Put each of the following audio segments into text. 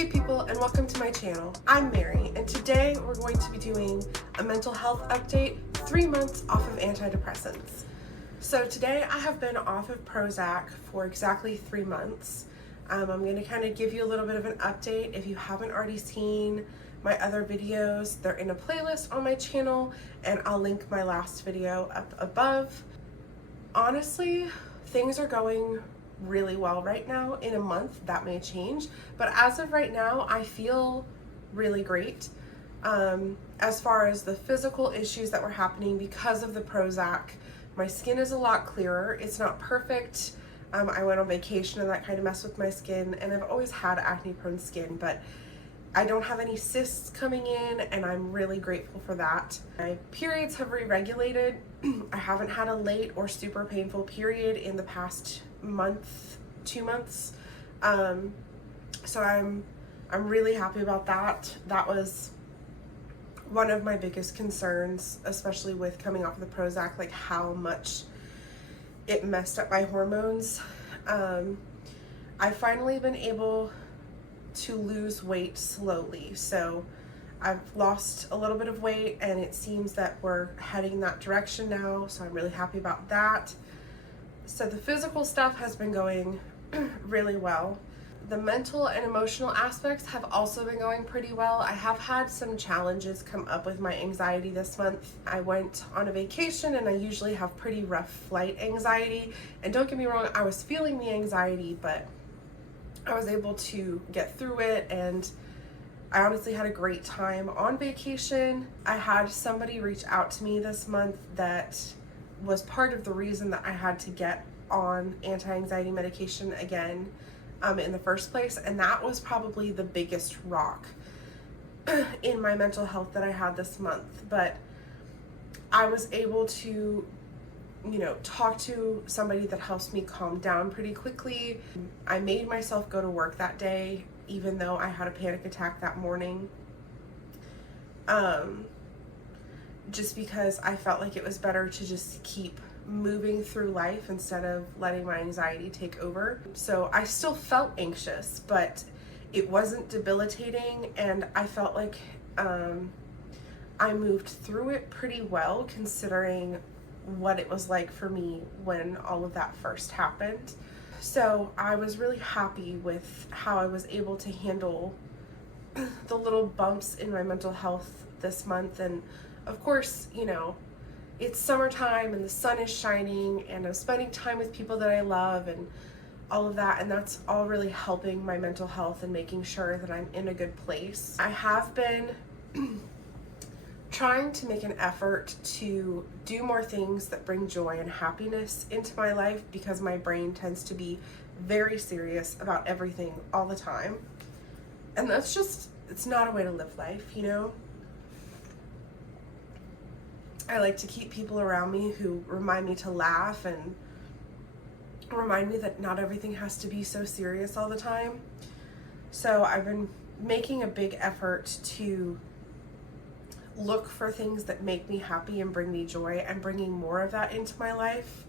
Hey people, and welcome to my channel. I'm Mary, and today we're going to be doing a mental health update 3 months off of antidepressants. So today I have been off of Prozac for exactly 3 months. I'm going to kind of give you a little bit of an update. If you haven't already seen my other videos, they're in a playlist on my channel, and I'll link my last video up above. Honestly, things are going really well right now. In a month that may change, but as of right now I feel really great. As far as the physical issues that were happening because of the Prozac, my skin is a lot clearer. It's not perfect. I went on vacation and that kind of messed with my skin, and I've always had acne prone skin, but I don't have any cysts coming in, and I'm really grateful for that. My periods have re-regulated. I haven't had a late or super painful period in the past month, 2 months. So I'm really happy about that. That was one of my biggest concerns, especially with coming off of the Prozac, like how much it messed up my hormones. I've finally been able to lose weight slowly. So I've lost a little bit of weight, and it seems that we're heading that direction now. So I'm really happy about that. So the physical stuff has been going really well. The mental and emotional aspects have also been going pretty well. I have had some challenges come up with my anxiety this month. I went on a vacation, and I usually have pretty rough flight anxiety. And don't get me wrong, I was feeling the anxiety, but I was able to get through it, and I honestly had a great time on vacation. I had somebody reach out to me this month that was part of the reason that I had to get on anti-anxiety medication again in the first place, and that was probably the biggest rock in my mental health that I had this month. But I was able to, talk to somebody that helps me calm down pretty quickly. I made myself go to work that day, even though I had a panic attack that morning. Just because I felt like it was better to just keep moving through life instead of letting my anxiety take over. So I still felt anxious, but it wasn't debilitating, and I felt like I moved through it pretty well, considering what it was like for me when all of that first happened. So I was really happy with how I was able to handle the little bumps in my mental health this month. And of course, it's summertime and the sun is shining, and I'm spending time with people that I love and all of that, and that's all really helping my mental health and making sure that I'm in a good place. I have been trying to make an effort to do more things that bring joy and happiness into my life, because my brain tends to be very serious about everything all the time. And that's just, it's not a way to live life, I like to keep people around me who remind me to laugh and remind me that not everything has to be so serious all the time. So I've been making a big effort to look for things that make me happy and bring me joy, and bringing more of that into my life,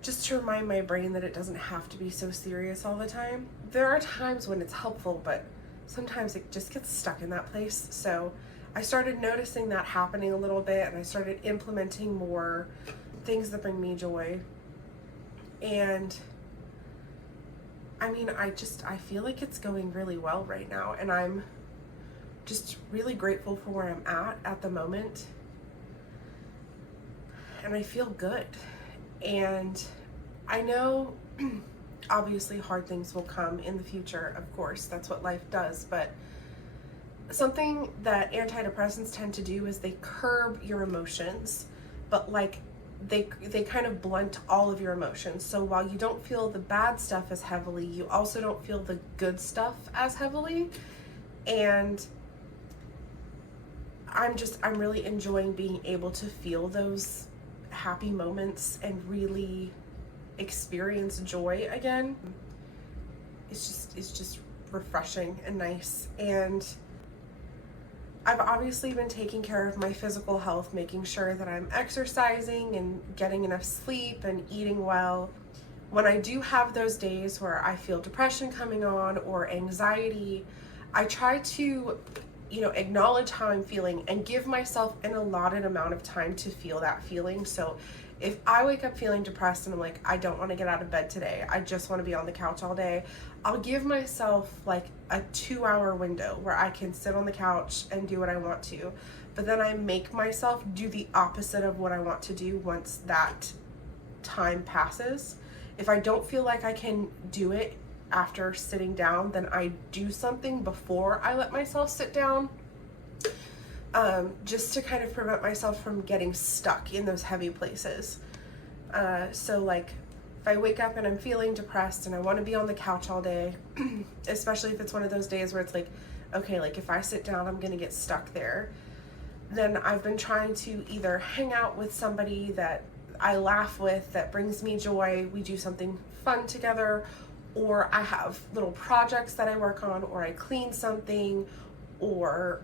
just to remind my brain that it doesn't have to be so serious all the time. There are times when it's helpful, but sometimes it just gets stuck in that place. So I started noticing that happening a little bit, and I started implementing more things that bring me joy. And I mean, I feel like it's going really well right now, and I'm just really grateful for where I'm at the moment. And I feel good. And I know obviously hard things will come in the future, of course, that's what life does, but something that antidepressants tend to do is they curb your emotions, but they kind of blunt all of your emotions. So while you don't feel the bad stuff as heavily, you also don't feel the good stuff as heavily. And I'm really enjoying being able to feel those happy moments and really experience joy again. It's just refreshing and nice. And I've obviously been taking care of my physical health, making sure that I'm exercising and getting enough sleep and eating well. when I do have those days where I feel depression coming on or anxiety, I try to, acknowledge how I'm feeling and give myself an allotted amount of time to feel that feeling. So if I wake up feeling depressed and I'm like, I don't want to get out of bed today, I just want to be on the couch all day, I'll give myself like a 2-hour window where I can sit on the couch and do what I want to. But then I make myself do the opposite of what I want to do once that time passes. If I don't feel like I can do it after sitting down, then I do something before I let myself sit down, just to kind of prevent myself from getting stuck in those heavy places. So like if I wake up and I'm feeling depressed and I want to be on the couch all day, especially if it's one of those days where it's like, okay, like if I sit down, I'm going to get stuck there. Then I've been trying to either hang out with somebody that I laugh with, that brings me joy, we do something fun together, or I have little projects that I work on, or I clean something, or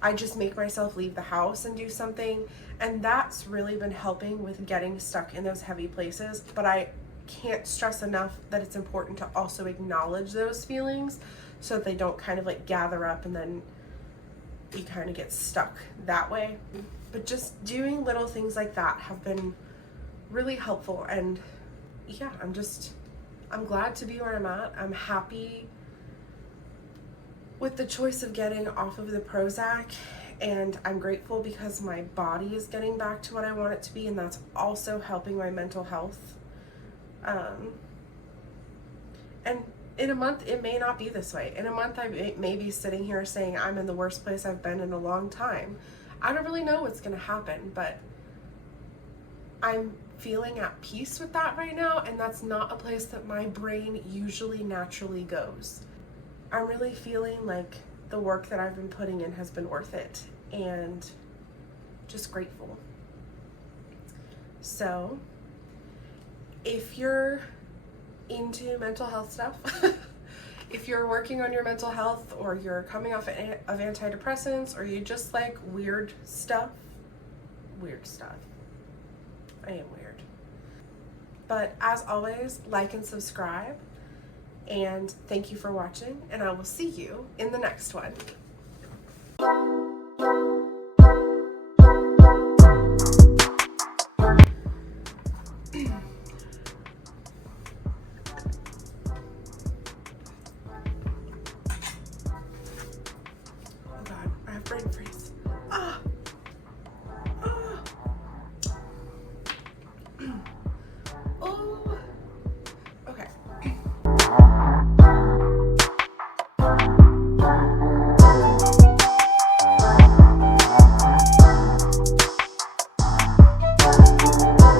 I just make myself leave the house and do something. And that's really been helping with getting stuck in those heavy places. But I can't stress enough that it's important to also acknowledge those feelings so that they don't kind of like gather up and then you kind of get stuck that way. But just doing little things like that have been really helpful. And yeah, I'm glad to be where I'm at. I'm happy with the choice of getting off of the Prozac, and I'm grateful because my body is getting back to what I want it to be, and that's also helping my mental health. And in a month, it may not be this way. In a month, I may be sitting here saying I'm in the worst place I've been in a long time. I don't really know what's gonna happen, but I'm feeling at peace with that right now, and that's not a place that my brain usually naturally goes. I'm really feeling like the work that I've been putting in has been worth it, and just grateful. So if you're into mental health stuff, if you're working on your mental health, or you're coming off of antidepressants, or you just like weird stuff, I am weird. But as always, like and subscribe, and thank you for watching, and I will see you in the next one.